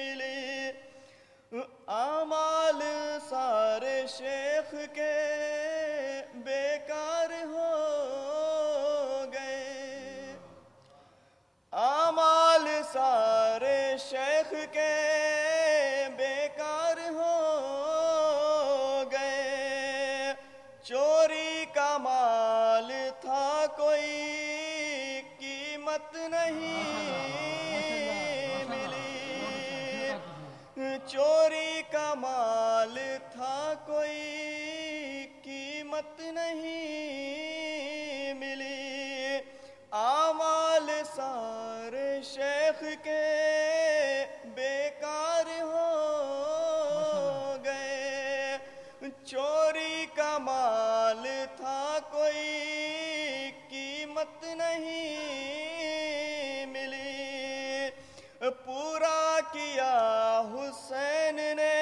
ملی، اعمال سارے شیخ کے بیکار ہو گئے، اعمال سارے شیخ کے بیکار ہو گئے، چوری کا مال تھا کوئی قیمت نہیں ملی، چوری کا مال تھا کوئی قیمت نہیں ملی، اعمال سارے شیخ کے بیکار ہو گئے، چوری کا مال تھا کوئی قیمت نہیں ملی، پورا کیا حسین نے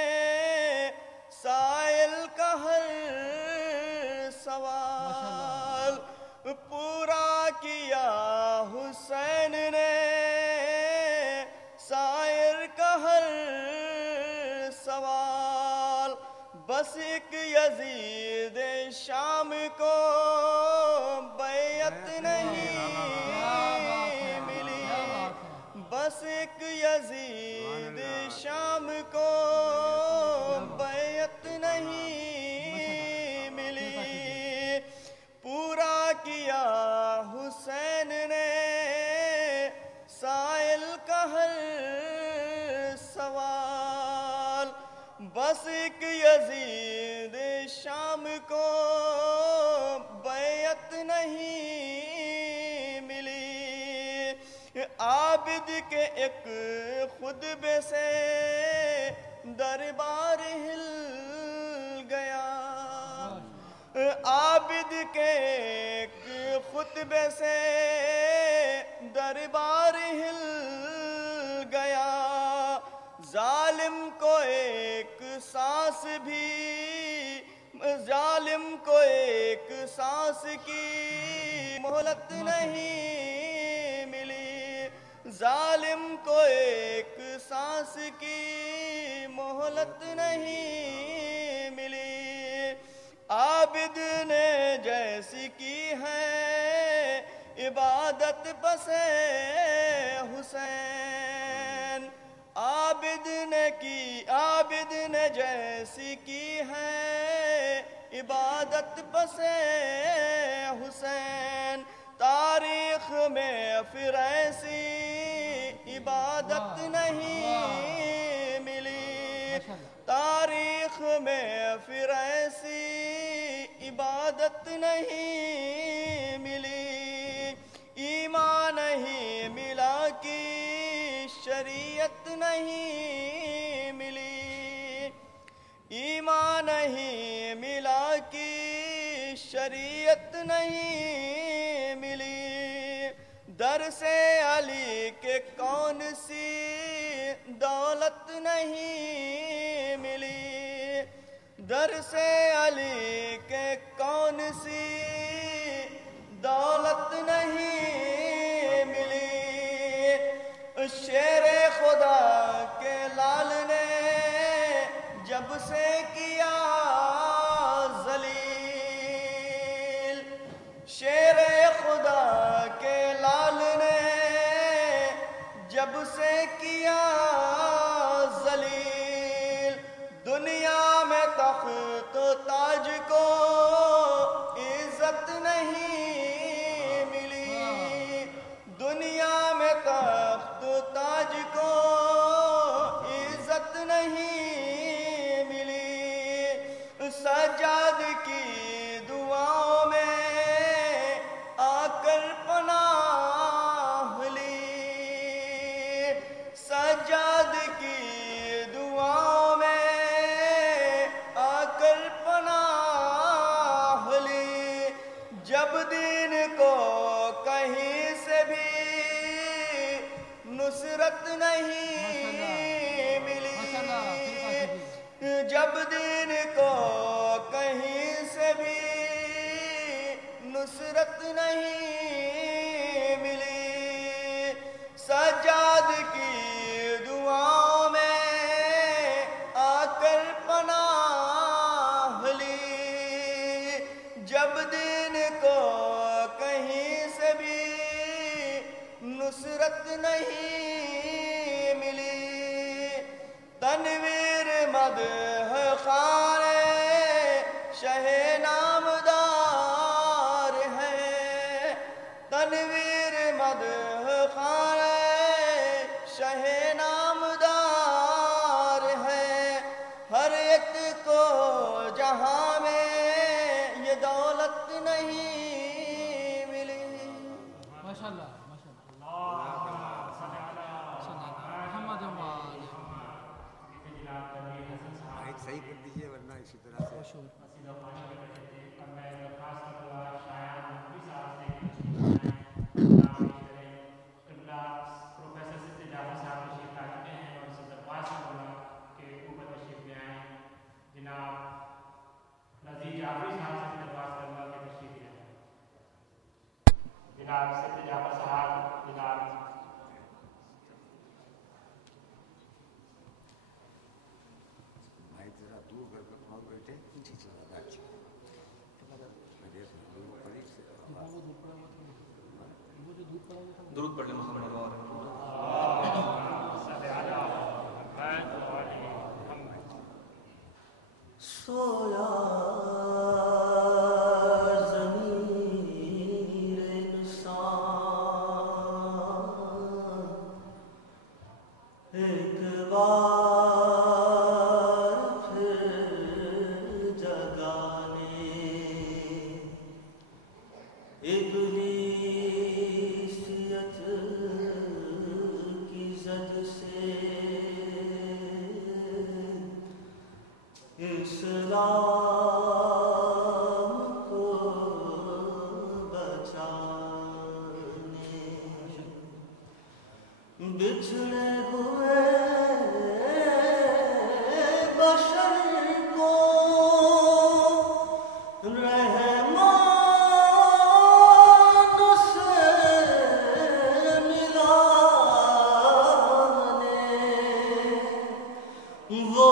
سائل کا ہر سوال، پورا کیا حسین نے سائر کا ہر سوال، بس ایک یزید شام کو بیعت نہیں ملی، بس ایک یزید شام کو بیعت نہیں ملی، پورا کیا حسین نے سائل کا ہر سوال، بس ایک یزید شام کو بیعت نہیں ملی، عابد کے ایک خطبے سے دربار ہل گیا، عابد کے ایک خطبے سے دربار ہل گیا، ظالم کو ایک سانس بھی، ظالم کو ایک سانس کی مہلت نہیں ملی، ظالم کو ایک سانس کی مہلت نہیں ملی، عابد نے جیسی کی ہے عبادت بس حسین، عابد نے جیسی کی ہے عبادت بس حسین، تاریخ میں پھر ایسی عبادت نہیں ملی، تاریخ میں پھر ایسی عبادت نہیں ملی، ایمان نہیں ملا کی شریعت نہیں ملی، ایمان نہیں ملا کی شریعت نہیں ملی، در سے علی کے کون سی دولت نہیں ملی، در سے علی کے کون سی دولت نہیں ملی، شیر خدا کے لال نے جب سے کیا ذلیل، شیر خدا کے لال نے جب سے کیا ذلیل، دنیا میں تخت و تاج کو عزت نہیں ملی، دنیا میں تخت و تاج کو عزت نہیں ملی، سجاد کی دعاؤں میں آ کر پناہ لی، سجاد کی دعاؤں میں آ کر پناہ لی، جب دین کو کہیں سے بھی نصرت نہیں ملی، جب دین کو کہیں سے بھی نصرت نہیں ملی، سجاد کی دعاؤں میں تنویر مدح خانے شہ نامدار ہے، تنویر مدح خانے شہ نامدار ہے، ہر ایک کو جہاں میں یہ دولت نہیں ملی۔ ماشاءاللہ ماشاءاللہ محمد مائک صحیح کر دیجیے ورنہ اسی طرح سے مائک ذرا دور کر کے اور بیٹھے اچھا درود پڑھ لیں محمد سویا ضمیر انسان ایک بار پھر جگانے ابلیسیت کی زد سے اسلام کو بچانے بچھڑے ہوئے بشر کو رحمان سے ملانے وہ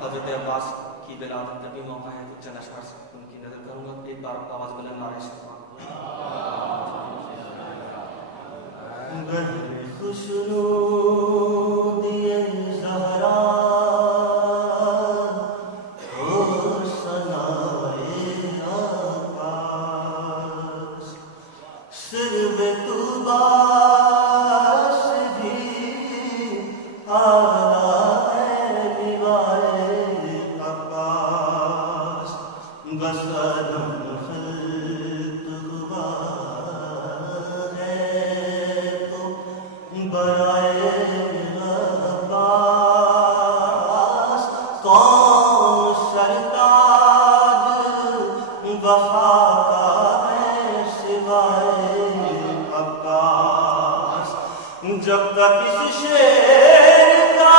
حضرت عباس کی ولادت کا بھی موقع ہے، کچھ چند اشعار سے ان کی نظر کروں گا. ایک بار آواز بلند آ رہی ہے. خوشنو دیے زہرا ہو سنائے عباس سرب طوبا سے بھی آلہ ہے دیوائے عباس بس آدم خلط ہوا برائے عباس کون سرتاج وفا کا ہے سوائے عباس. جب تک اس شعر کا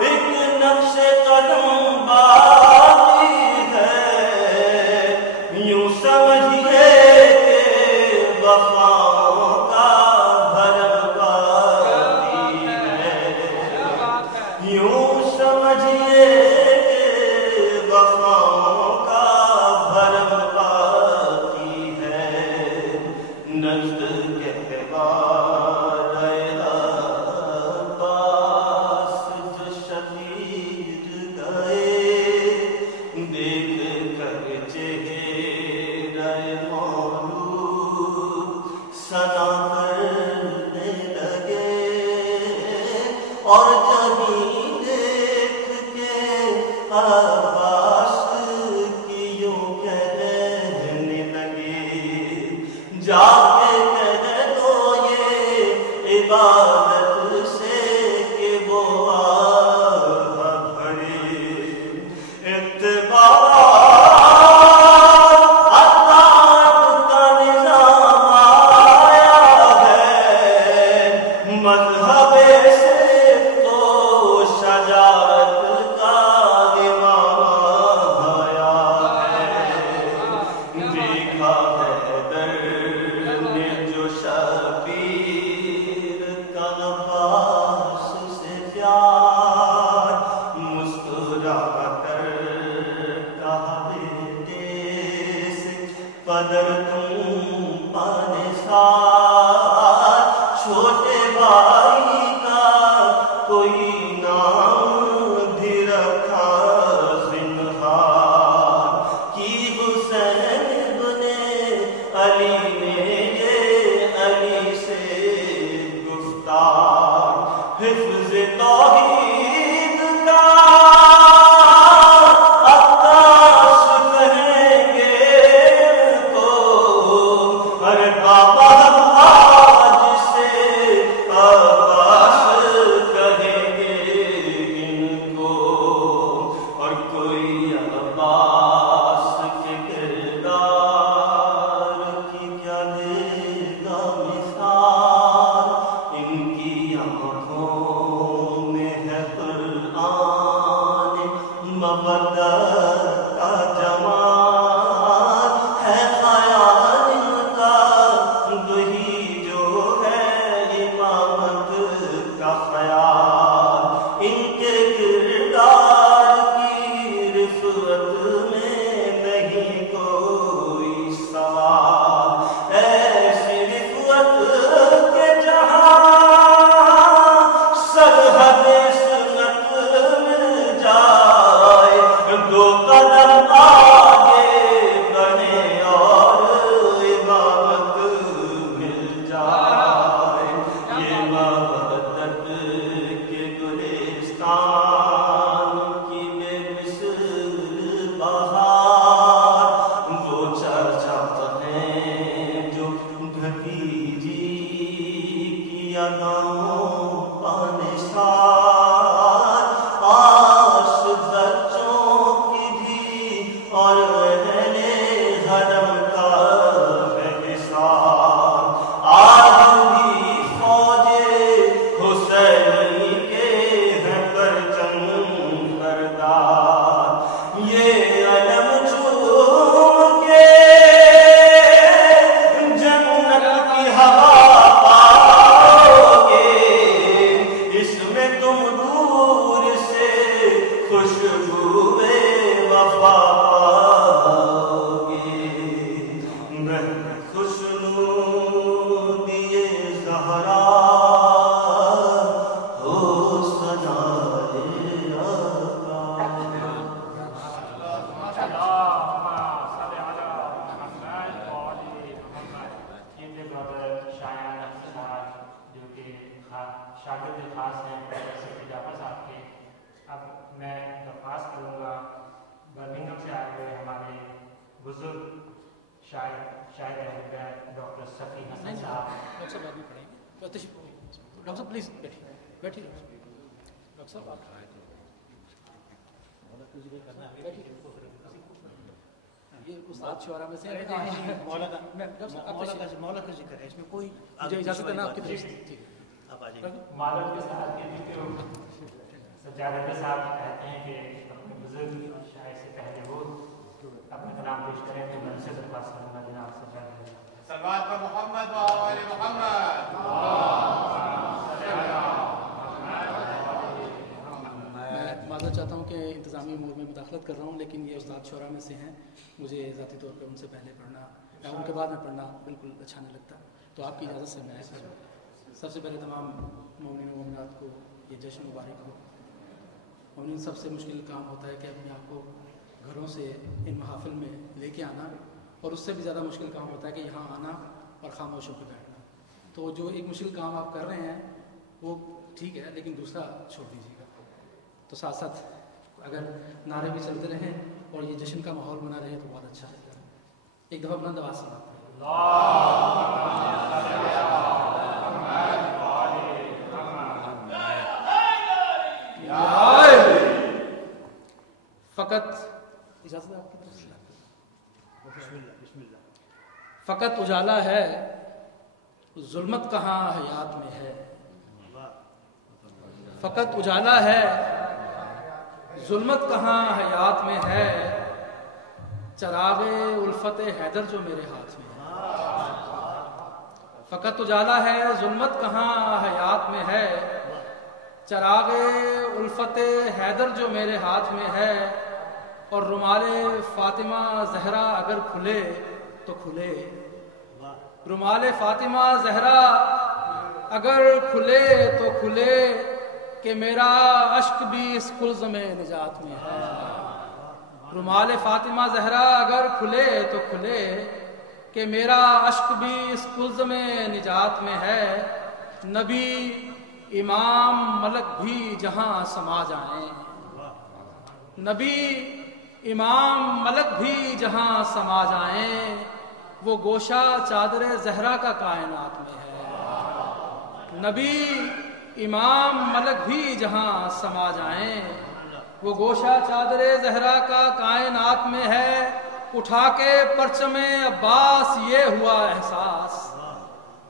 ایک نقش قدم باقی ہے یوں سمجھیے کہ وفا اور جبھی دیکھ کے عباس کی یوں کہنے لگے جا کے کہہ دو یہ عبادت سے کہ وہ بھرے اتباع اطاعت کا نظام آیا ہے مذہب پدر تم پانے ساتھ چھوٹے بھائی کا کوئی نام بھی رکھا زنہار کی حسین ابن علی نے یہ علی سے گفتار حفظ توحید کا Oh اور اہل حرم کا ہے حصار آج بھی فوج حسینی کے ہیں پرچم بردار یہ علم چوم کے جنت کی ہوا پاؤ گے اس میں تم دور سے خوشبو وفا پاؤ گے خوشنو دیے زہرا ہو سنائے شاگرد خاص ہیں پروفیسر جعفر صاحب کے. اب میں درخواست کروں گا برمنگھم سے آئے ہوئے ہمارے بزرگ شاعر اہل بیت ڈاکٹر صفی حسن صاحب. ڈاکٹر صاحب بعد میں پڑھیں گے. ڈاکٹر صاحب پلیز بیٹھیے بیٹھیے. ڈاکٹر صاحب آپ یہ استاد شعرا میں سے مولا کا ذکر ہے اس میں کوئی مجھے اجازت ہے نا آپ کی طرف سے. ٹھیک ہے آپ آ جائیں. معلوم کے ساتھ سجادہ صاحب کہتے ہیں کہ اپنے بزرگ شاعر سے پہلے وہ اپنے کلام پیش کریں تو میں سے درخواست کروں گا جناب سجادہ. صلوات پر محمد و آل محمد. میں معذرت چاہتا ہوں کہ انتظامی امور میں مداخلت کر رہا ہوں لیکن یہ استاد شعرا میں سے ہیں. مجھے ذاتی طور پہ ان سے پہلے پڑھنا یا ان کے بعد میں پڑھنا بالکل اچھا نہیں لگتا. تو آپ کی اجازت سے میں سب سے پہلے تمام مومنین و مومنات کو یہ جشن مبارک ہو. مومنین سب سے مشکل کام ہوتا ہے کہ اپنے آپ کو گھروں سے ان محافل میں لے کے آنا اور اس سے بھی زیادہ مشکل کام ہوتا ہے کہ یہاں آنا اور خاموش ہو کے بیٹھنا. تو جو ایک مشکل کام آپ کر رہے ہیں وہ ٹھیک ہے لیکن دوسرا چھوڑ دیجیے گا. تو ساتھ ساتھ اگر نعرے بھی چلتے رہیں اور یہ جشن کا ماحول بنا رہے تو بہت اچھا رہے گا. ایک دفعہ بلند آواز سناتے ہیں. فقط اجازت ہے آپ کی طرف سے. فقط اجالا ہے ظلمت کہاں حیات میں ہے. فقط اجالا ہے ظلمت کہاں حیات میں ہے. چراغ الفت حیدر جو میرے ہاتھ میں ہے. فقط اجالا ہے ظلمت کہاں حیات میں ہے. چراغ الفت حیدر جو میرے ہاتھ میں ہے. اور رومال فاطمہ زہرا اگر کھلے تو کھلے. رومال فاطمہ زہرا اگر کھلے تو کھلے کہ میرا اشک بھی اس کلزم نجات میں ہے. رومال فاطمہ زہرا اگر کھلے تو کھلے کہ میرا اشک بھی اس کلزم نجات میں ہے. نبی امام ملک بھی جہاں سما جائیں. نبی امام ملک بھی جہاں سما جائیں. وہ گوشہ چادر زہرا کا کائنات میں ہے. نبی امام ملک بھی جہاں سما جائیں. وہ گوشہ چادر زہرا کا کائنات میں ہے. اٹھا کے پرچم عباس یہ ہوا احساس.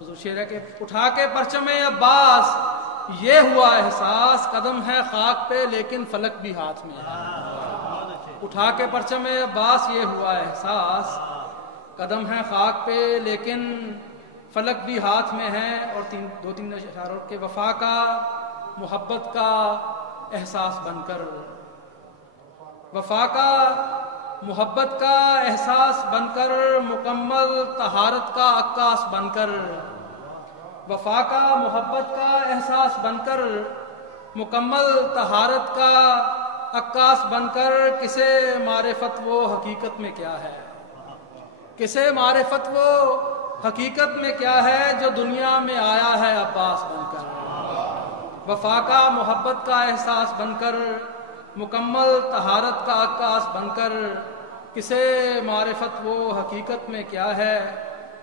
حضور شعر ہے کہ اٹھا کے پرچم عباس یہ ہوا احساس. قدم ہے خاک پہ لیکن فلک بھی ہاتھ میں ہے. اٹھا کے پرچم عباس یہ ہوا احساس. قدم ہے خاک پہ لیکن فلک بھی ہاتھ میں ہے. اور دو تین اشاروں کے وفا کا محبت کا احساس بن کر. وفا کا محبت کا احساس بن کر. مکمل طہارت کا عکاس بن کر. وفا کا محبت کا احساس بن کر. مکمل طہارت کا عکاس بن کر. کسے معرفت وہ حقیقت میں کیا ہے. کسے معرفت وہ حقیقت میں کیا ہے جو دنیا میں آیا ہے عباس بن کر. وفا کا محبت کا احساس بن کر. مکمل طہارت کا عکاس بن کر. کسے معرفت وہ حقیقت میں کیا ہے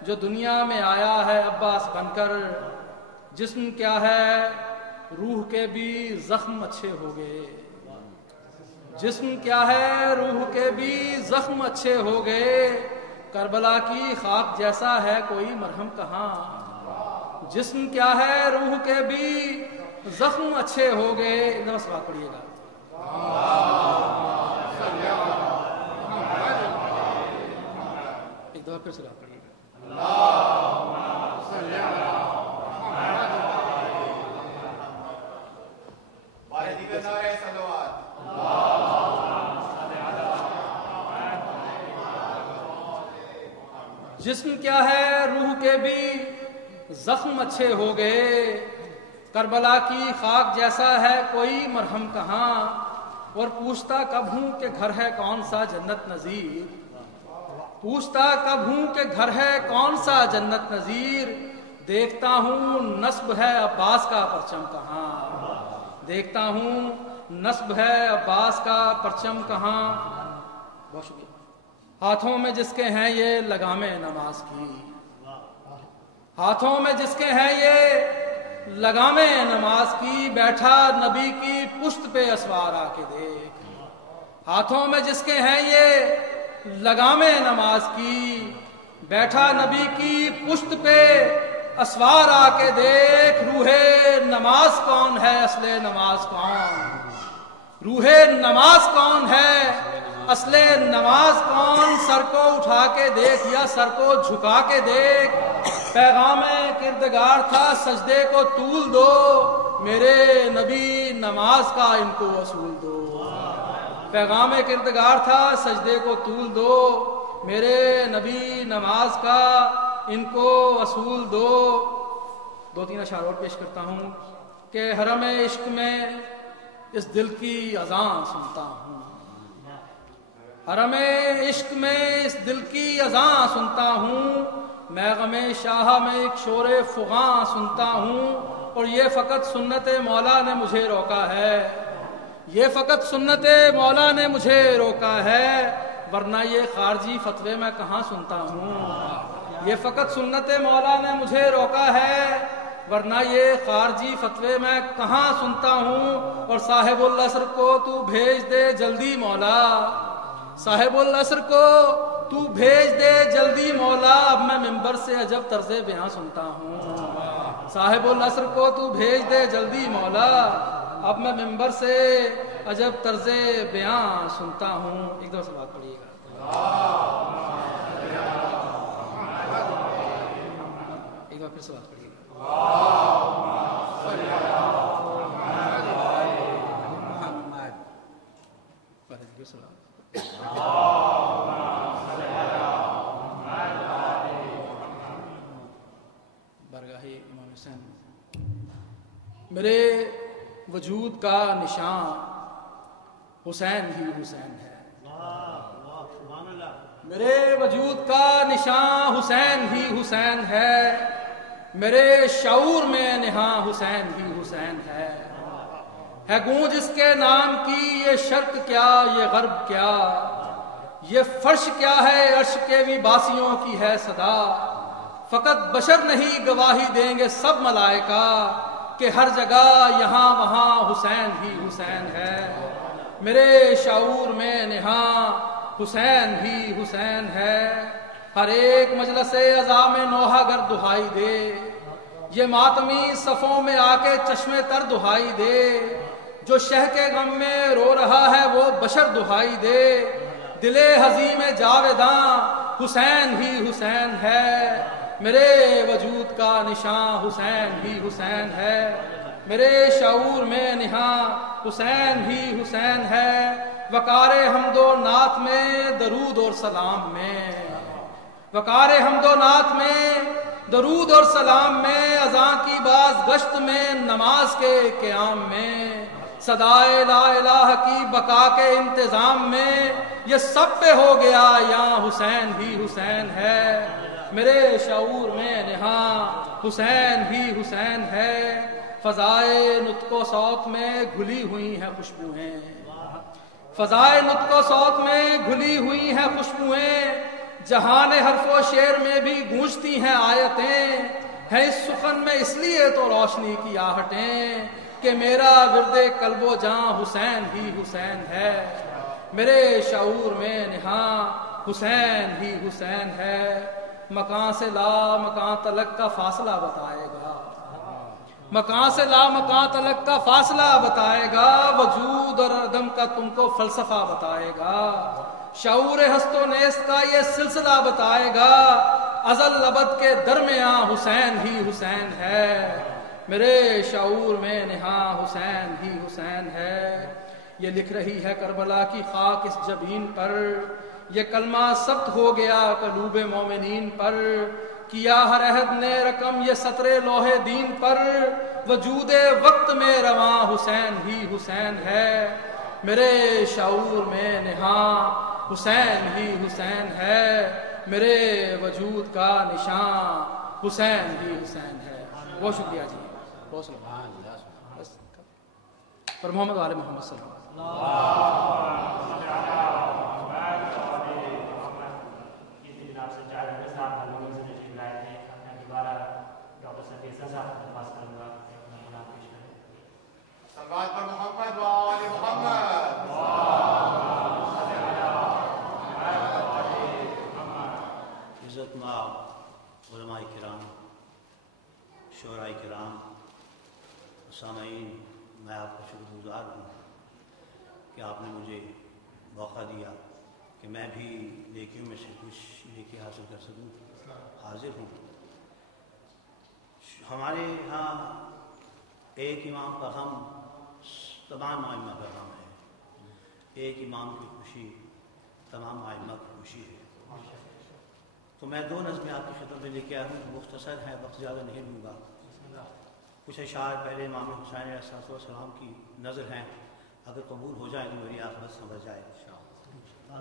جو دنیا میں آیا ہے عباس بن کر. جسم کیا ہے روح کے بھی زخم اچھے ہو گئے. جسم کیا ہے روح کے بھی زخم اچھے ہو گئے، کربلا کی خاک جیسا ہے کوئی مرہم کہاں. جسم کیا ہے روح کے بھی زخم اچھے ہو گئے. اتنا سوال پڑھیے گا. ایک دفعہ پھر سوال پڑھیے گا. جسم کیا ہے روح کے بھی زخم اچھے ہو گئے، کربلا کی خاک جیسا ہے کوئی مرہم کہاں. اور پوچھتا کب ہوں کہ گھر ہے کون سا جنت نظیر. پوچھتا کب ہوں کہ گھر ہے کون سا جنت نظیر. دیکھتا ہوں نصب ہے عباس کا پرچم کہاں. دیکھتا ہوں نصب ہے عباس کا پرچم کہاں. بہت شکریہ. ہاتھوں میں جس کے ہیں یہ لگامے نماز کی. ہاتھوں میں جس کے ہیں یہ لگامے نماز کی. بیٹھا نبی کی پشت پہ اسوار آ کے دیکھ. ہاتھوں میں جس کے ہیں یہ لگامے نماز کی. بیٹھا نبی کی پشت پہ اسوار آ کے دیکھ. روح نماز کون ہے اصل نماز کون. روح نماز کون ہے اصل نماز کون. سر کو اٹھا کے دیکھ یا سر کو جھکا کے دیکھ. پیغام کردگار تھا سجدے کو طول دو. میرے نبی نماز کا ان کو اصول دو. پیغام کردگار تھا سجدے کو طول دو. میرے نبی نماز کا ان کو اصول دو. دو تین اشعار اور پیش کرتا ہوں کہ حرم عشق میں اس دل کی اذان سنتا ہوں. حرم عشق میں اس دل کی اذان سنتا ہوں. میں غم شاہ میں ایک شور فغاں سنتا ہوں. اور یہ فقط سنت مولا نے مجھے روکا ہے. یہ فقط سنت مولا نے مجھے روکا ہے. ورنہ یہ خارجی فتوے میں کہاں سنتا ہوں. یہ فقط سنت مولا نے مجھے روکا ہے. ورنہ یہ خارجی فتوے میں کہاں سنتا ہوں. اور صاحب العصر کو تو بھیج دے جلدی مولا. صاحب العصر کو تو بھیج دے جلدی مولا. اب میں ممبر سے عجب طرز بیان سنتا ہوں. صاحب العصر کو تو بھیج دے جلدی مولا. اب میں ممبر سے عجب طرز بیان سنتا ہوں. ایک دو سے بات پڑھیے گا. ایک بار پھر سے بات پڑھیے گا. برگاہ امام حسین. میرے وجود کا نشان حسین ہی حسین ہے. میرے وجود کا نشان حسین ہی حسین ہے. میرے شعور میں نہاں حسین ہی حسین ہے. گونج اس کے نام کی یہ شرق کیا یہ غرب کیا. یہ فرش کیا ہے عرش کے بھی باسیوں کی ہے صدا. فقط بشر نہیں گواہی دیں گے سب ملائکہ کہ ہر جگہ یہاں وہاں حسین ہی حسین ہے. میرے شعور میں نہاں حسین ہی حسین ہے. ہر ایک مجلس عزا میں نوحہ گر دہائی دے. یہ ماتمی صفوں میں آ کے چشمے تر دہائی دے. جو شہ کے غم میں رو رہا ہے وہ بشر دہائی دے. دل حزین میں جاویداں حسین ہی حسین ہے. میرے وجود کا نشان حسین ہی حسین ہے. میرے شعور میں نہاں حسین ہی حسین ہے. وقار حمد و نعت میں درود اور سلام میں. وقار حمد و نعت میں درود اور سلام میں. اذاں کی باز گشت میں نماز کے قیام میں. صدائے لا الہ کی بقا کے انتظام میں. یہ سب پہ ہو گیا یہاں حسین ہی حسین ہے. میرے شعور میں نہاں حسین ہی حسین ہے. فضائے نطق و صوت میں گھلی ہوئی ہیں خوشبوئیں. فضائے نطق و صوت میں گھلی ہوئی ہیں خوشبوئیں. جہان حرف و شعر میں بھی گونجتی ہیں آیتیں. ہے اس سخن میں اس لیے تو روشنی کی آہٹیں کہ میرا ورد قلب و جاں حسین ہی حسین ہے. میرے شعور میں نہاں حسین ہی حسین ہے، مکان سے لا مکان تلک کا فاصلہ بتائے گا، مکان سے لا مکان تلک کا فاصلہ بتائے گا، وجود اور عدم کا تم کو فلسفہ بتائے گا، شعور ہست و نیست کا یہ سلسلہ بتائے گا، ازل ابد کے درمیاں حسین ہی حسین ہے، میرے شعور میں نہاں حسین ہی حسین ہے۔ یہ لکھ رہی ہے کربلا کی خاک اس جبین پر، یہ کلمہ ثبت ہو گیا قلوب مومنین پر، کیا ہر عہد نے رقم یہ سطر لوح دین پر، وجود وقت میں رواں حسین ہی حسین ہے، میرے شعور میں نہاں حسین ہی حسین ہے، میرے وجود کا نشان حسین ہی حسین ہے۔ بہت شکریہ جی، بہت شکریہ پر محمد وآل محمد صلی اللہ علیہ وسلم۔ صلوات پر محمد وآل محمد۔ عزت مآب علماء کرام، شعراء کرام، سامعین، میں آپ کا شکر گزار ہوں کہ آپ نے مجھے موقع دیا کہ میں بھی نیکیوں میں سے کچھ نیکی حاصل کر سکوں، حاضر ہوں۔ ہمارے ہاں ایک امام کا غم تمام ائمہ کا غم ہے، ایک امام کی خوشی تمام ائمہ کی خوشی ہے۔ تو میں دو نظمیں آپ کی خدمت میں لے کے آیا ہوں، مختصر ہیں، وقت زیادہ نہیں لوں گا۔ کچھ اشعار پہلے امام حسین علیہ السلام کی نظر ہیں، اگر قبول ہو جائیں تو میری آخرت سمجھ جائے،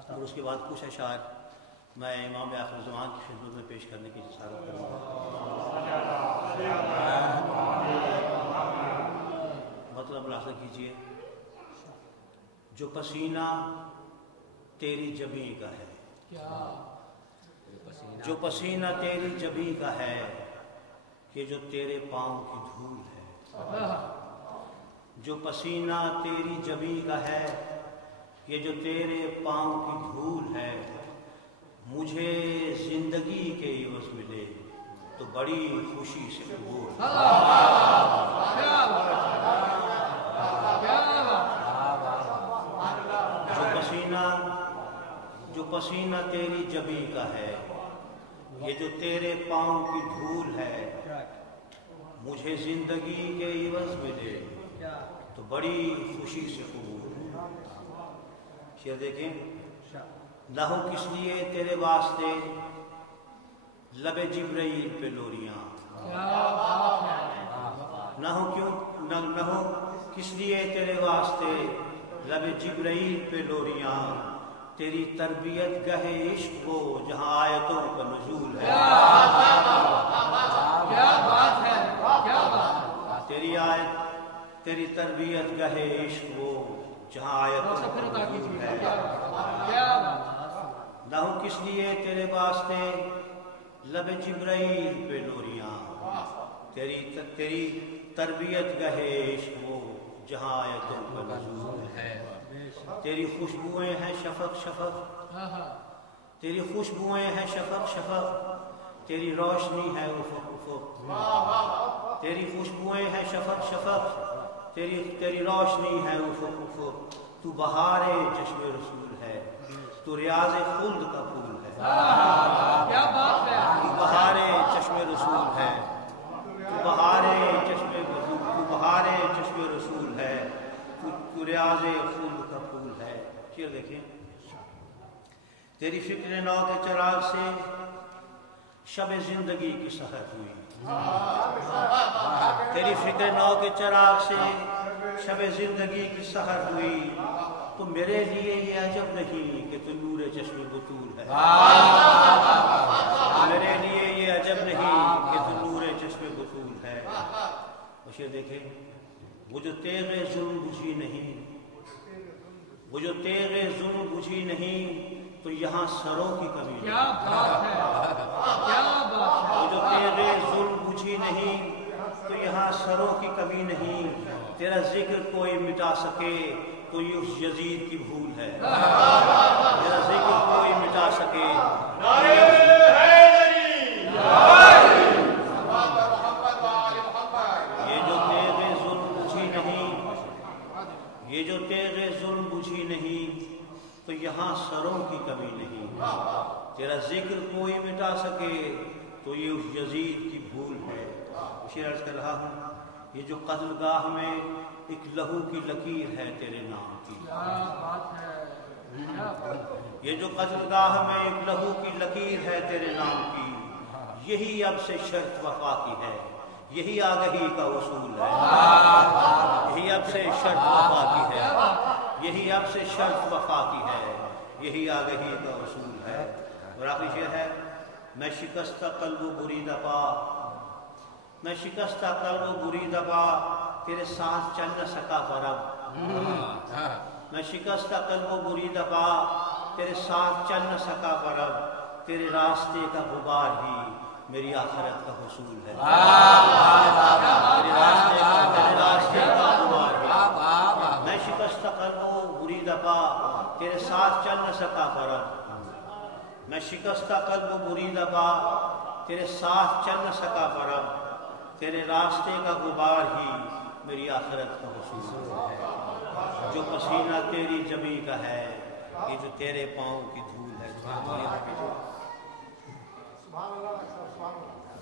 اور اس کے بعد کچھ اشعار میں امام آخر زمان کی خدمت میں پیش کرنے کی جسارت کروں گا۔ مطلب ملاحظہ کیجیے۔ جو پسینہ تیری جبیں کا ہے، جو پسینہ تیری جبیں کا ہے، یہ جو تیرے پاؤں کی دھول ہے، جو پسینہ تیری جبیں کا ہے، یہ جو تیرے پاؤں کی دھول ہے، مجھے زندگی کے عوض ملے تو بڑی خوشی سے قبول۔ جو پسینہ تیری جبیں کا ہے، یہ جو تیرے پاؤں کی دھول ہے، مجھے زندگی کے عوض ملے تو بڑی خوشی سے قبول۔ شعر دیکھیں۔ نہ ہو کس لیے تیرے واسطے لب جبرائیل پہ لوریاں، نہ ہو کس لیے تیرے واسطے لب جبرائیل پہ لوریاں، تیری تربیت گہے عشق وہ جہاں آیتوں کا نزول ہے۔ کیا بات ہے، کیا بات۔ تیری تربیت گہے عشق وہ جہاں آیتوں کا نزول ہے۔ نہ ہو کس لیے تیرے واسطے لب جبرائیل پہ لوریاں، تیری تربیت گہے عشق وہ جہاں آیتوں کا نزول ہے۔ تیری خوشبوئیں ہیں شفق شفق، تیری خوشبوئیں ہیں شفق شفق، تیری روشنی ہے افق افق، تیری خوشبوئیں ہیں شفق شفق، تیری روشنی ہے افق افق، تو بہار چشم رسول ہے، تو ریاض خلد کا پھول ہے۔ کیا بات ہے۔ تو بہار چشم رسول ہے، تو بہار چشم رسول ہے، تو ریاض خلد کا پھول ہے۔ شعر دیکھیں۔ تیری فکر نو کے چراغ سے شب زندگی کی سحر ہوئی، تیری فکر نو کے چراغ سے شب زندگی کی سحر ہوئی، تو میرے لیے یہ عجب نہیں کہ تو نور چشم بطول ہے، میرے لیے یہ عجب نہیں کہ تو نور چشم بطول ہے۔ شعر دیکھیں۔ وہ جو تیغ ظلم بجھی نہیں، وہ جو تیغ ظلم بجھی نہیں، تو یہاں سروں کی کمی نہیں۔ کیا بات ہے، کیا بات ہے۔ وہ جو تیغ ظلم بجھی نہیں، تو یہاں سروں کی کمی نہیں، تیرا ذکر کوئی مٹا سکے تو یہ اس یزید کی بھول ہے، تیرا ذکر کوئی مٹا سکے تیرا ذکر کوئی مٹا سکے تو یہ اس یزید کی بھول ہے. شیر عرض کر رہا ہوں یہ جو قتل گاہ میں ایک لہو کی لکیر ہے تیرے نام کی. یہ جو قتل گاہ میں ایک لہو کی لکیر ہے تیرے نام کی، یہی اب سے شرط وفا کی ہے، یہی آگہی کا اصول ہے. یہی اب سے شرط وفا کی ہے، یہی اب سے شرط وفا کی ہے، یہی آگہی کا اصول ہے. اور آخری شعر ہے میں شکستہ قلب و بریدہ پا، میں شکستہ قلب و بریدہ پا تیرے ساتھ چل نہ سکا پرب. میں شکستہ قلب و بریدہ پا تیرے ساتھ چل نہ سکا پرب، تیرے راستے کا غبار ہی میری آخرت کا حصول ہے. تیرے راستے کا غبار ہی. میں شکستہ قلب و بریدہ پا تیرے ساتھ چل نہ سکا پرب، میں شکستہ قلب و بریدہ پا تیرے ساتھ چل نہ سکا پرب، تیرے راستے کا غبار ہی میری آخرت کا حصول ہے. جو پسینہ تیری جبیں کا ہے، یہ جو تیرے پاؤں کی دھول ہے.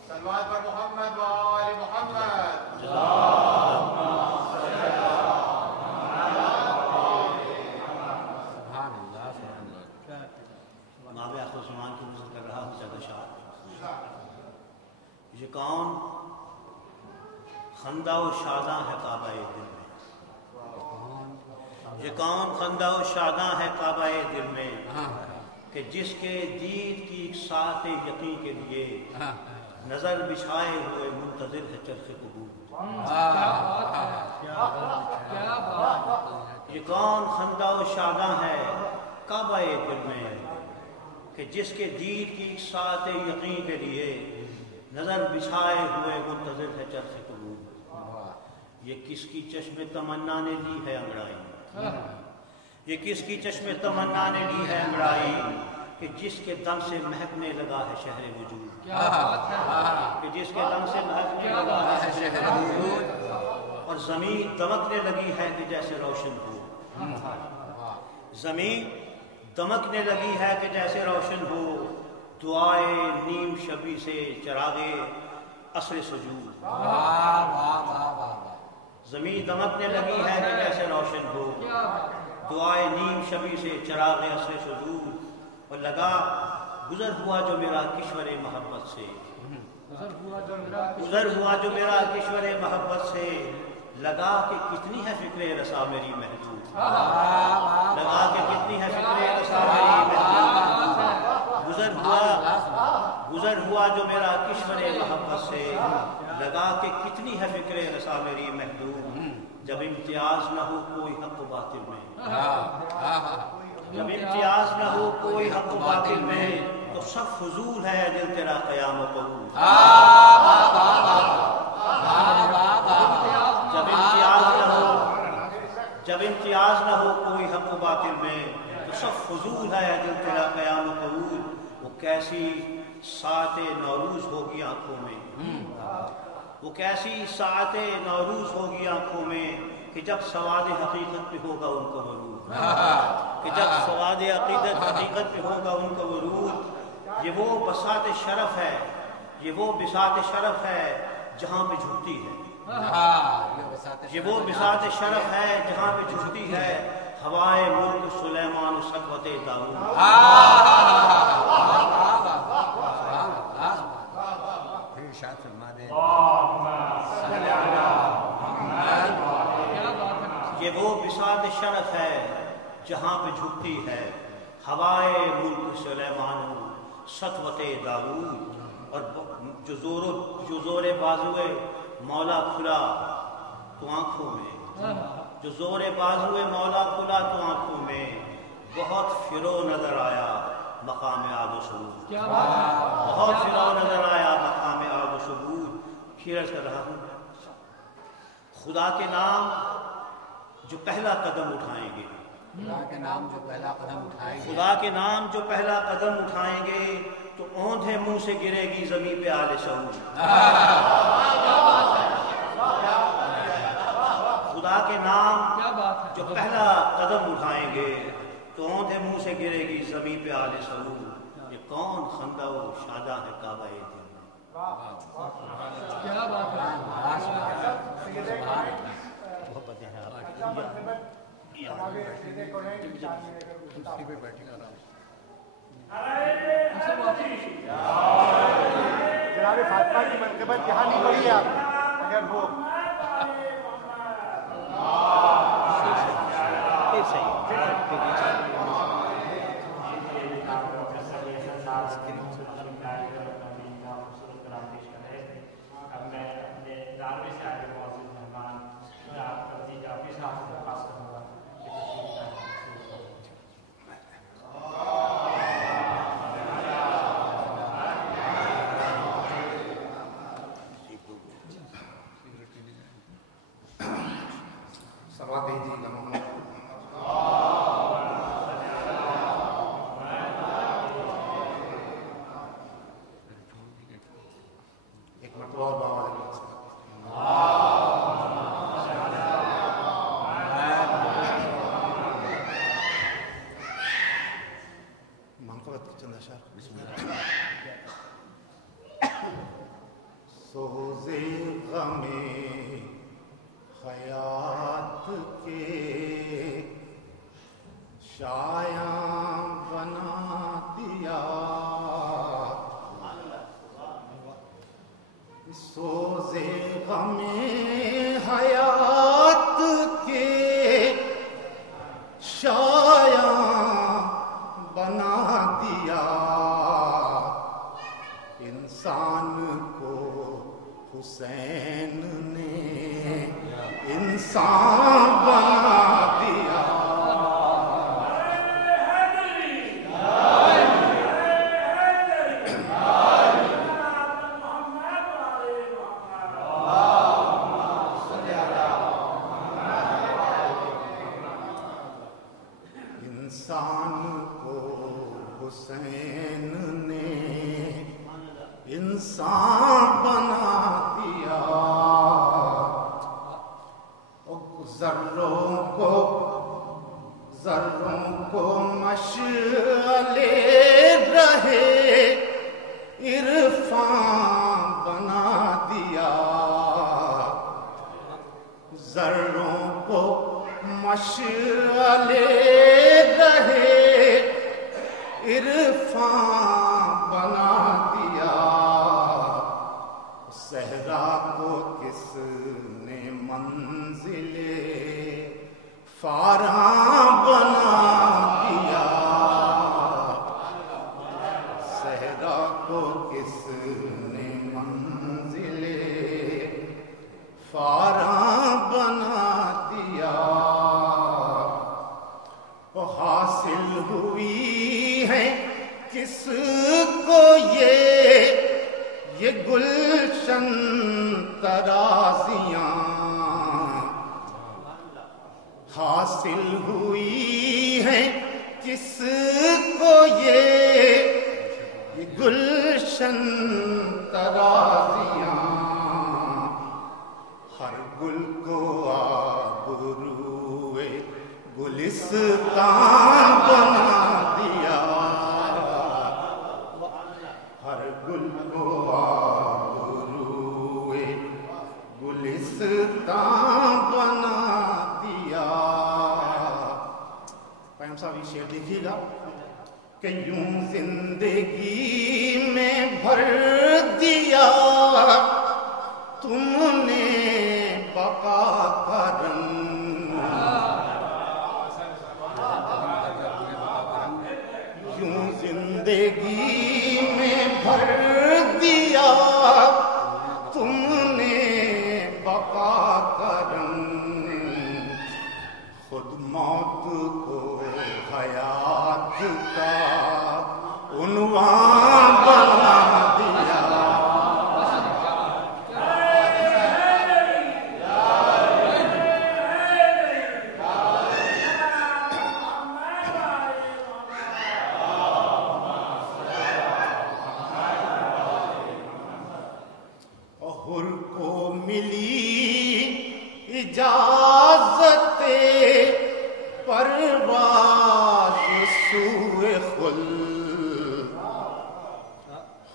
صلوات پر محمد و آل محمد. مابع آخر زمان کی نظر کر رہا ہوں زیادہ شاہ. یہ کون خندہ و شاداں ہے کعبہ دل میں، یہ کون خندہ و شاداں ہے کعبہ دل میں کہ جس کے دید کی ایک ساعت یقین کے لیے نظر بچھائے ہوئے منتظر ہے چرخ قبول. یہ کون خندہ و شاداں ہے کعبہ دل میں کہ جس کے دید کی ایک ساعت یقین کے لیے نظر بچھائے ہوئے منتظر ہے چرخ قبول. یہ کس کی چشم تمنا نے لی ہے انگڑائی، یہ کس کی چشم تمنا نے لی ہے انگڑائی کہ جس کے دم سے مہکنے لگا ہے شہر وجود. کہ جس کے دم سے مہکنے لگا ہے شہر وجود، اور زمین دمکنے لگی ہے کہ جیسے روشن ہو. زمین دمکنے لگی ہے کہ جیسے روشن ہو، دعائے نیم شبی سے چراغے عصر سجود. زمین دمکنے لگی ہے کہ جیسے روشن ہو، دعائے نیم شبی سے چراغے عصر سجود. اور لگا گزر ہوا جو میرا کشور محبت سے، گزر ہوا جو میرا کشور محبت سے، لگا کہ کتنی ہے فکر رسا میری محدود. لگا کہ کتنی ہے فکر رسا میری محدود. گزر ہوا جو میرا کشور محبت سے، لگا کہ کتنی ہے فکر رسا میری محدود. جب امتیاز نہ ہو کوئی حق و باطل میں، جب امتیاز نہ ہو کوئی حق و باطل میں، تو سب فضول ہے دل تیرا قیام و قبول. جب امتیاز نہ ہو کوئی حق و باطل میں، تو سب فضول ہے دل تیرا قیام و قبول. وہ کیسی ساعت نوروز ہوگی آنکھوں میں، وہ کیسی ساعت نوروز ہوگی آنکھوں میں کہ جب سواد حقیقت پہ ہوگا ان کا ورود. کہ جب سواد حقیقت پہ ہوگا ان کا ورود. یہ وہ بساط شرف ہے، یہ وہ بساط شرف ہے جہاں پہ جھکتی ہے. یہ وہ بساط شرف ہے جہاں پہ جھکتی ہے ہوائے ملک سلیمان و سقوت داؤد. یہ وہ بساط شرف ہے جہاں پہ جھکتی ہے ہوائے ملک سلیمان و سطوت داؤد. اور جو زور بازوئے مولا کھلا تو آنکھوں میں، جو زور بازوئے مولا کھلا تو آنکھوں میں، بہت فرو نظر آیا مقام آب و ثبوت. بہت فرو نظر آیا مقام آب و ثبوت. شعر کر رہا ہوں خدا کے نام جو پہلا قدم اٹھائیں گے، خدا کے نام جو پہلا قدم اٹھائیں گے، خدا کے نام جو پہلا قدم اٹھائیں گے، تو اوندھے منہ سے گرے گی زمین پہ آل سعود. خدا کے نام جو پہلا قدم اٹھائیں گے، تو اونھے منہ سے گرے گی زمین پہ آل سعود، یہ کون خندہ و شادہ ہے کعبہ دل میں۔ کیا بات ہے، محبت ہے آپ جناب فاطمہ کی منقبت یہاں نہیں پڑی آپ اگر وہ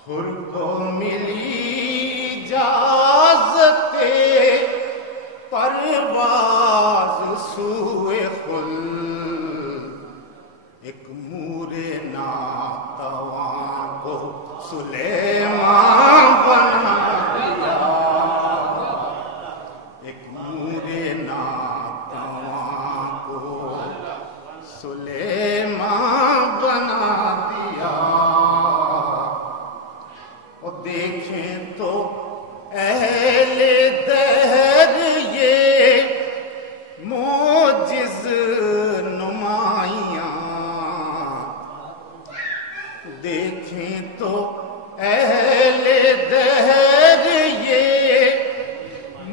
خر کو ملی اجازت پرواز سوئے خل، ایک مور ناتواں کو سلیمان بنا دیا، ایک مور ناتواں کو سلیمان بنا دیا۔ اور دیکھیں تو اہل دہر یہ موجز نمائیاں، دیکھیں تو اہل دہر یہ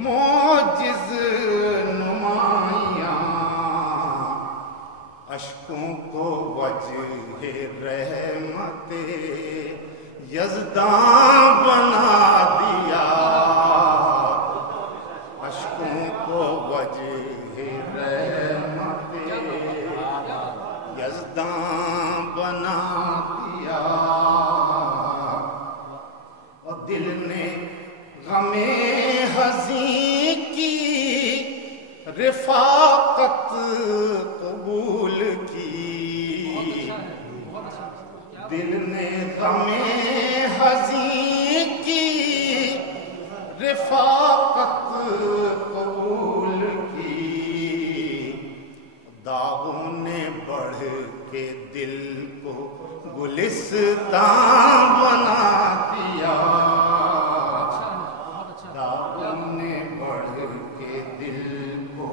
موجز نمائیاں، اشکوں کو وجہ رحمت یزداں بنا دیا، اشکوں کو وجہ رحمت یزداں بنا دیا۔ اور دل نے غم حزین کی رفاقت قبول کی، دل نے غم حزین کی رفاقت قبول کی، داغوں نے بڑھ کے دل کو گلستان بنا دیا، داغوں نے بڑھ کے دل کو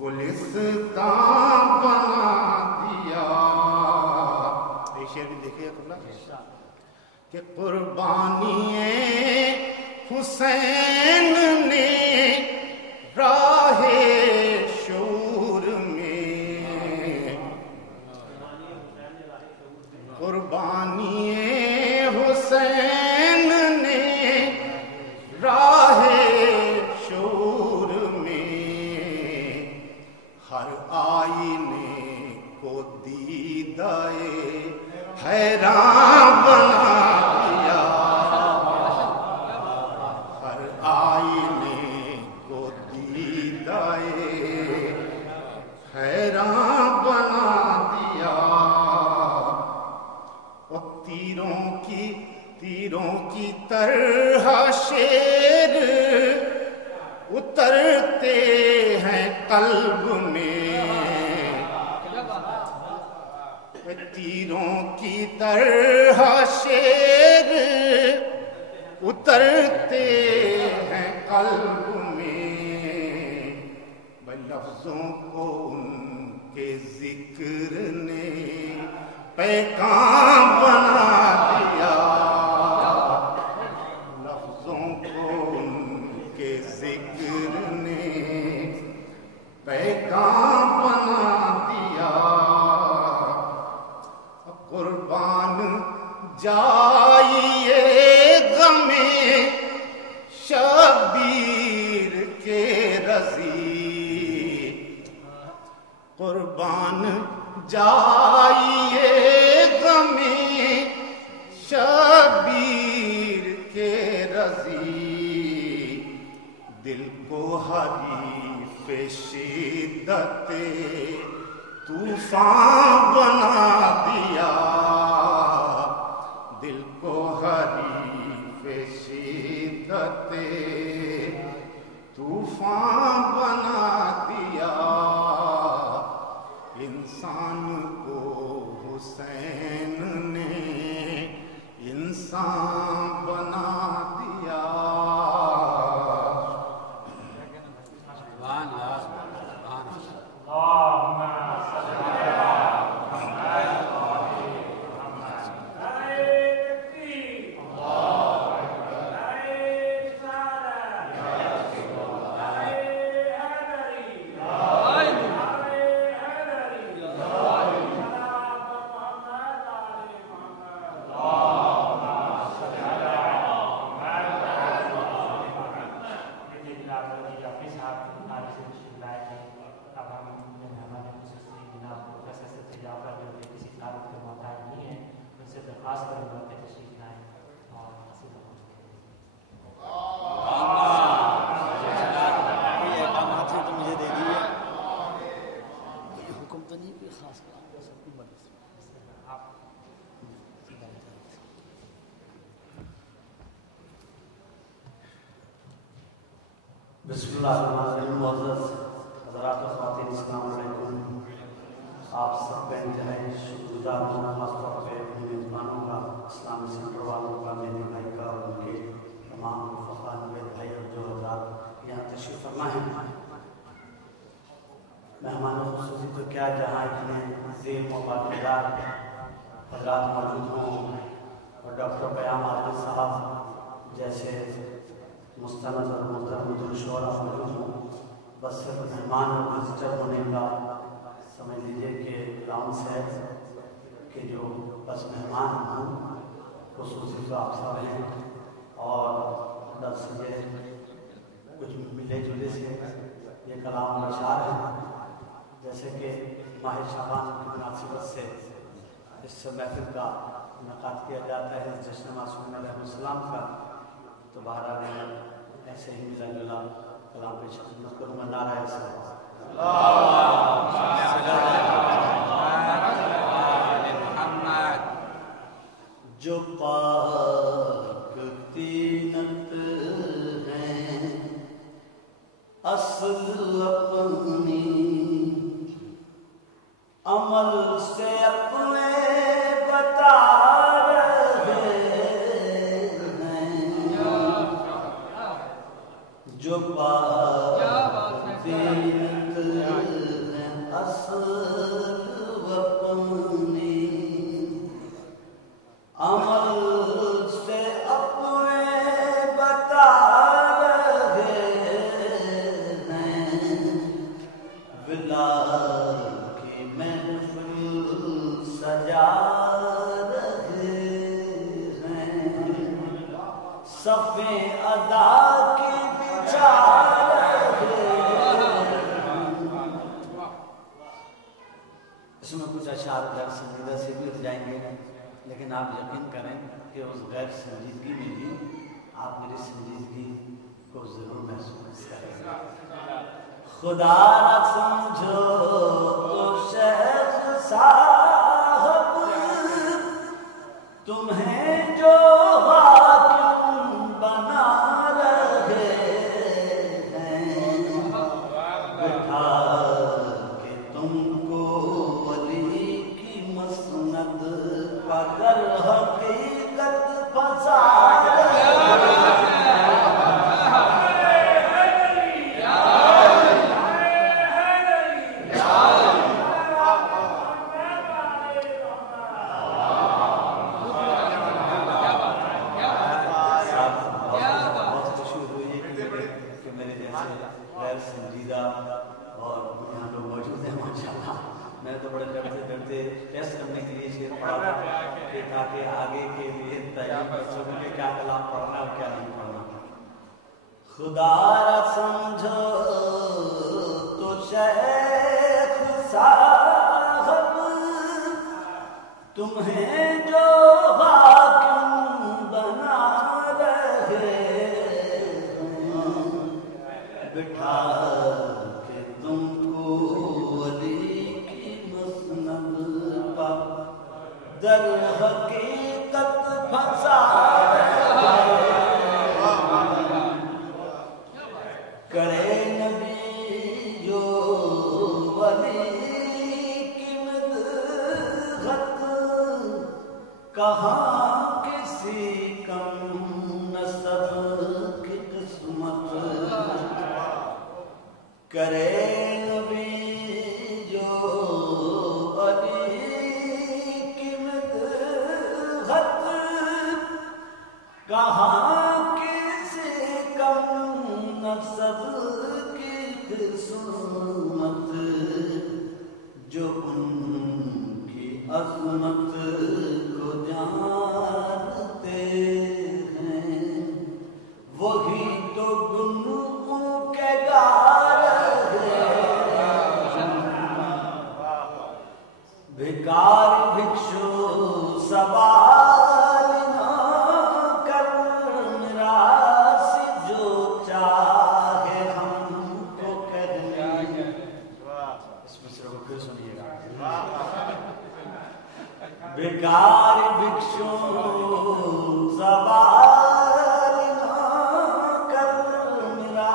گلستان بنا دیا۔ شعر بھی دیکھیے کہ قربانی حسین نے راہ شعور میں، قربانی حسین نے راہ شعور میں، ہر آئینے کو دیدائے حیران بنا دیا، ہر آئینے کو دیدائے حیران بنا دیا۔ اور تیروں کی طرح شیر اترتے ہیں قلب میں، تیروں کی طرح شیر اترتے ہیں قلب میں، لفظوں کو ان کے ذکر نے پیغام بنا دیا، لفظوں کو ان کے ذکر نے پیغام بنا دیا۔ قربان جائیے غم شبیر کے رضی، قربان جائیے غم شبیر کے رضی، دل کو حریف شدت طوفان بنا دیا، دل کو حریف شدت طوفان بنا دیا، انسان کو حسین نے انسان بنا دیا۔ درخواست کروں گا کہ تشریف لائیں۔ بسم اللہ الرحمن الرحیم. معزز حضرات و خواتین السلام علیکم. آپ سب کا انتہائی شکر گزار ہوں، خاص طور پہ اپنے میزبانوں کا، اسلامی سینٹر والوں کا، میرے بھائی کا اور ان کے تمام فقان میرے بھائی اور جو حضرات یہاں تشریف فرما ہیں. مہمان خصوصی تو کیا جہاں اتنے عظیم و باقیدار حضرات موجود ہوں اور ڈاکٹر پیام عادل صاحب جیسے مستند اور محترم الشعراء موجود ہوں. بس صرف مہمان اور وزٹر ہونے کا سمجھ لیجیے کہ لاؤنس ہے کہ جو بس مہمان ہوں خصوصی تو آپ سب ہیں اور بس یہ کچھ ملے جلے سے یہ کلام اشعار ہے. جیسے کہ ماہ شعبان کی مناسبت سے اس محفل کا انعقاد کیا جاتا ہے جشن معصومین علیہ السلام کا، تو بہرحال ایسے ہی ملا جلا کلام پیش خدمت کروں گا. نعرہ صلوات. جو پاک تینت ہیں اصل اپنی، عمل سے اپنے بتا رہے ہیں. جو پاک تینت ہیں اصل اپنی، عمل سے اپنے بتا رہے ہیں. ولا کی محفل سجا رہے ہیں، صفیں ادا کی بچھا رہے ہیں. اس میں کچھ اشعار غیر سنجیدہ سے بھی ہو جائیں گے، لیکن آپ یقین کریں کہ اس غیر سنجیدگی میں بھی آپ میری سنجیدگی کو ضرور محسوس کریں گے. خدا نہ سمجھو تو شیخ صاحب تمہیں جو حاکم بنا رہے ہیں، بٹھا کے تم کو ولی کی مسند پکڑ حقیقت پھنسا رہے ہیں. تاکہ آگے کے لیے تعلیم بچوں کے کیا کلام پڑھنا اور کیا نہیں پڑھنا. خدا را سمجھو تو شیخ صاحب تمہیں جو حاکم بنا رہے ہیں، بٹھا کے تم کو ولی کی مسند پر در حقیقت پھنسا رہے ہیں. کرے نبی جو ولی کی مدحت، کہاں کسی کم نسب کی قسمت. کرے نبی جو ولی کہاں کسی کم نسب کی قسمت، جو ان کی عظمت کو جانتے ہیں وہی تو گنگوں کے گا رہے ہیں. بھکار بھکشو سوال بیکار بھکشو سوال نہ کر میرا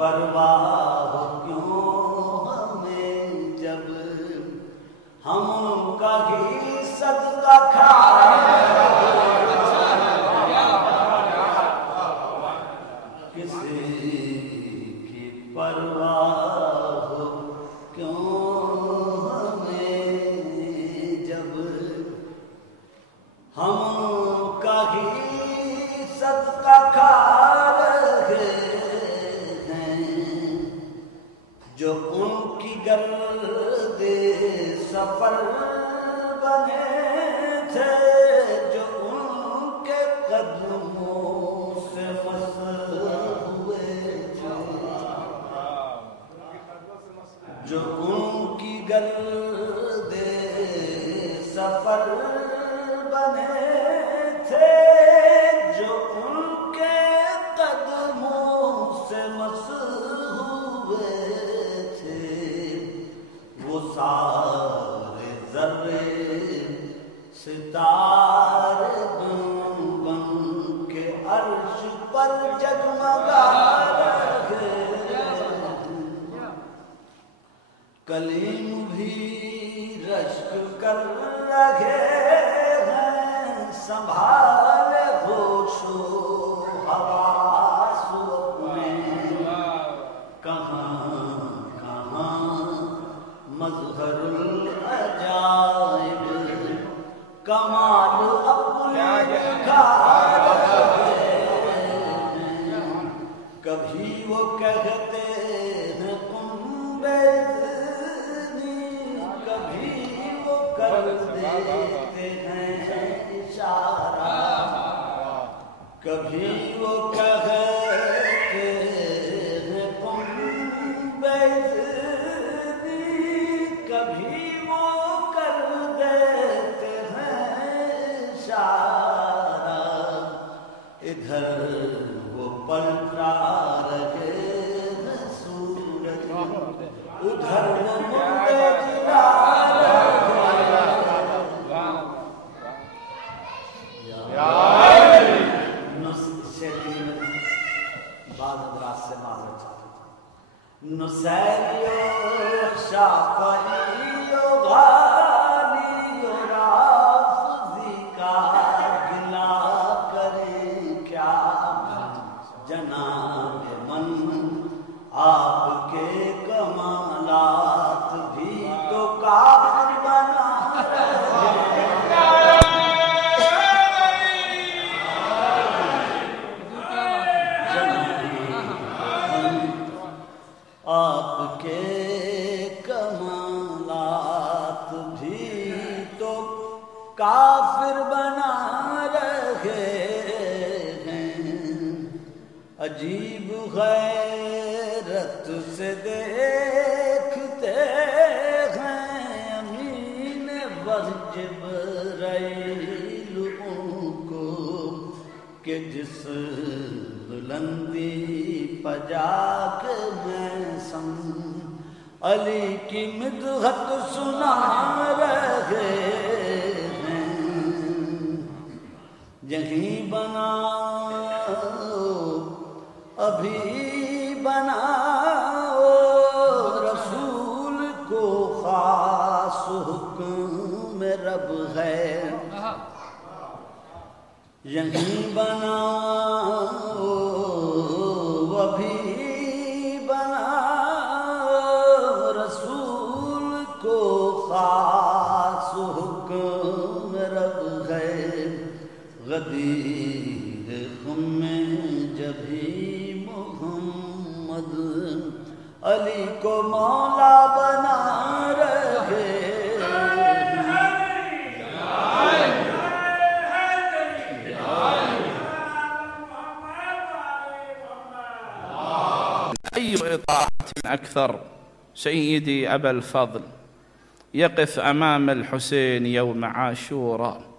پرواہ کیوں ہمیں جب ہم کا ہی صدقہ کھائے کسی کی پرواہ کیوں ہمیں جب ہم کا ہی صدقہ کھا رہے ہیں جو ان کی گرد سفر بنے تھے جو ان کے قدموں سے مس ہوئے تھے جو ان کی گرد سفر بنے تھے جو ان کے قدموں سے مس ہوئے تھے وہ سارے ذرے ستارے بن کے عرش پر جگمگا رہے کلیم بھی رشک کر رہے ہیں سنبھالے ہوش و حواس اپنے کہاں کہاں مظہر العجائب کمال اپنے دکھا رہے ہیں کبھی وہ کہتے ہیں تم بیدنی کبھی وہ کر دیتے ہیں اشارہ کبھی وہ کہتے ہیں تم بیدنی کبھی وہ کر دیتے ہیں اشارہ ادھر وہ پلٹا رہے ہیں سورج ادھر وہ مردے جلا بعض حضرات سے معذرت چاہتے نسیلیو شافعیو غالیو رافضی کا گلا کرے کیا جناب من آپ کے کمالات بھی تو کافر بنا رہے آپ کے کمالات بھی تو کافر بنا رہے ہیں عجیب غیرت سے دیکھتے ہیں امین وحی جبرائیل ان کو کہ جس بلندی پجا کے میں علی کی مدحت سنا رہے ہیں یہیں بناؤ ابھی بناؤ رسول کو خاص حکم رب ہے یہیں بناؤ ابھی بناؤ رسول کو خاص حکم رب ہے غدیر خم جبھی محمد علی کو مولا بنا رہے أي إطاعة أكثر سيدي أبا الفضل يقف أمام الحسين يوم عاشوراء